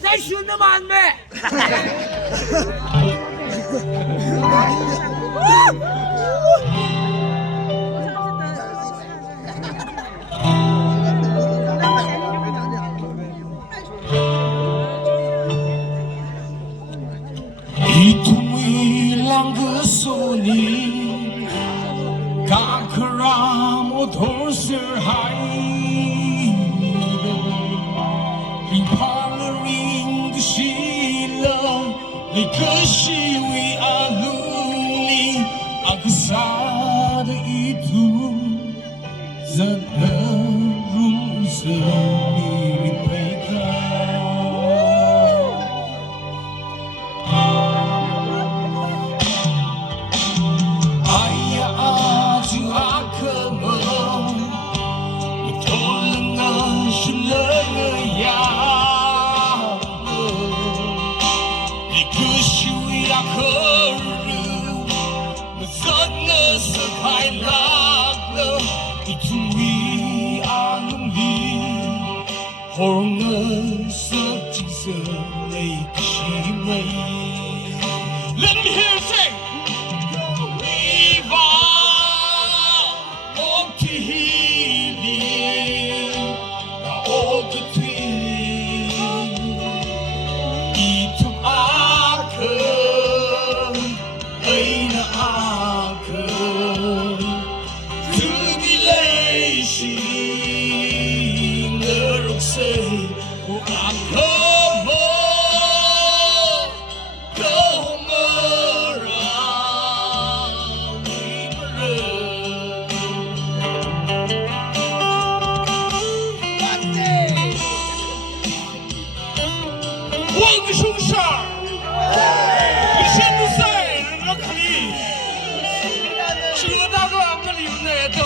再学那么安没？So니 kakra motor sir hayde Ripaling the shila Likashi we aluni Agsada itu Zanarum seni peka Let me hear you say Viva Oktihili Oktihili Itum akın Ayna akın Tübileşi Nırıkse O akın我的兄弟，你现在我看你，是个大个我里那等。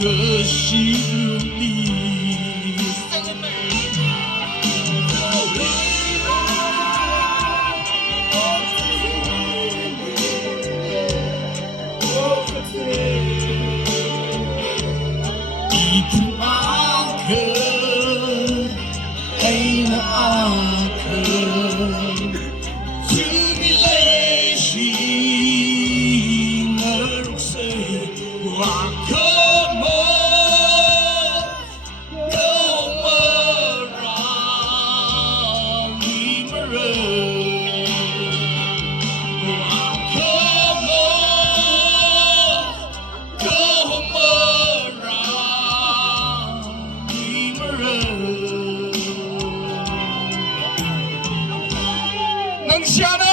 可惜你。Itu aku, aina aku, tribulation merukse aku. Shut up!